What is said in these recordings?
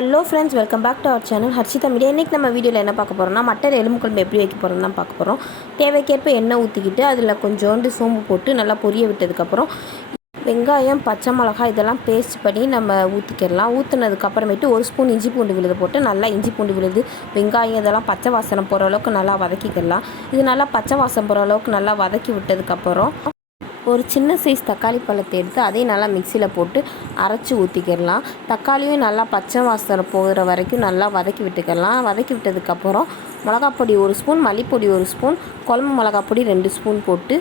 Hello friends, welcome back to our channel Harshita media. இன்றைக்கி நம்ம வீடியோவில் என்ன பார்க்க போகிறோம்னா மட்டன் எலும்பு குழம்பு எப்படி வைக்க போகிறோம் தான் பார்க்க போகிறோம். தேவைக்கேற்ப எண்ணெய் ஊற்றிக்கிட்டு அதில் கொஞ்சோண்டு சோம்பு போட்டு நல்லா பொரிய விட்டதுக்கப்புறம் வெங்காயம், பச்சை மிளகாய் இதெல்லாம் பேஸ்ட் பண்ணி நம்ம ஊற்றிக்கிடலாம். ஊற்றினதுக்கப்புறமேட்டு ஒரு ஸ்பூன் இஞ்சி பூண்டு விழுது போட்டு நல்லா இஞ்சி பூண்டு விழுது, வெங்காயம் இதெல்லாம் பச்சை வாசனை போகிற அளவுக்கு நல்லா வதக்கிக்கிடலாம். இது நல்லா பச்சை வாசனை போகிற அளவுக்கு நல்லா வதக்கி விட்டதுக்கப்புறம் ஒரு சின்ன சைஸ் தக்காளி பழத்தை எடுத்து அதையும் நல்லா மிக்சியில் போட்டு அரைச்சி ஊற்றிக்கிடலாம். தக்காளியும் நல்லா பச்சை வாசனை போகிற வரைக்கும் நல்லா வதக்கி விட்டுக்கிடலாம். வதக்கி விட்டதுக்கப்புறம் மிளகாப்பொடி 1 ஸ்பூன், மல்லிப்பொடி 1 ஸ்பூன், குழம்பு மிளகாப்பொடி 2 ஸ்பூன் போட்டு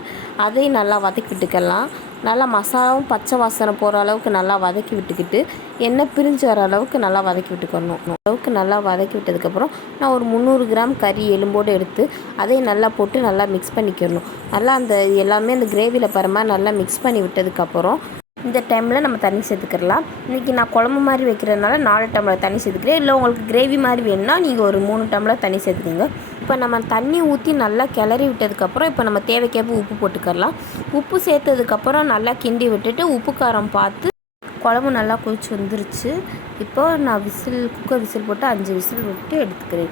அதையும் நல்லா வதக்கி விட்டுக்கலாம். நல்லா மசாலாவும் பச்சை வாசனை போகிற அளவுக்கு நல்லா வதக்கி விட்டுக்கிட்டு எண்ணெய் பிரிஞ்சு வர அளவுக்கு நல்லா வதக்கி விட்டுக்கணும். அளவுக்கு நல்லா வதக்கி விட்டதுக்கப்புறம் நான் ஒரு 300 கிராம் கறி எலும்போடு எடுத்து அதையும் நல்லா போட்டு நல்லா மிக்ஸ் பண்ணிக்கிடணும். நல்லா அந்த எல்லாமே அந்த கிரேவியில் பரமாக நல்லா மிக்ஸ் பண்ணி விட்டதுக்கப்புறம் இந்த டைமில் நம்ம தண்ணி சேர்த்துக்கிடலாம். இன்றைக்கி நான் குழம்பு மாதிரி வைக்கிறதுனால 4 டம்ளர் தண்ணி சேர்த்துக்கிறேன். இல்லை உங்களுக்கு கிரேவி மாதிரி வேணும்னா நீங்கள் ஒரு 3 டம்ளர் தண்ணி சேர்த்துக்கோங்க. இப்போ நம்ம தண்ணி ஊற்றி நல்லா கிளறி விட்டதுக்கப்புறம் இப்போ நம்ம தேவைக்கேற்ப உப்பு போட்டுக்கிடலாம். உப்பு சேர்த்ததுக்கப்புறம் நல்லா கிண்டி விட்டுட்டு உப்பு காரம் பார்த்து குழம்பு நல்லா கொதிச்சு வந்துருச்சு. இப்போது நான் குக்கர் விசில் போட்டு 5 விசில் விட்டு எடுத்துக்கிறேன்.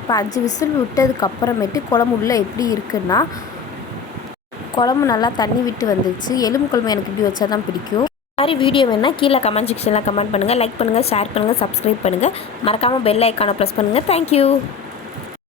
இப்போ 5 விசில் விட்டதுக்கப்புறமேட்டு குழம்பு உள்ளே எப்படி இருக்குன்னா குழம்பு நல்லா தண்ணி விட்டு வந்துருச்சு. எலும்பு குழம்பு எனக்கு இப்படி வச்சா தான் பிடிக்கும். இந்த மாதிரி வீடியோ வேணால் கீழே கமெண்ட் செக்ஷனில் கமெண்ட் பண்ணுங்கள், லைக் பண்ணுங்கள், ஷேர் பண்ணுங்கள், சப்ஸ்கிரைப் பண்ணுங்கள், மறக்காமல் பெல் ஐக்கானை ப்ரெஸ் பண்ணுங்கள். தேங்க்யூ.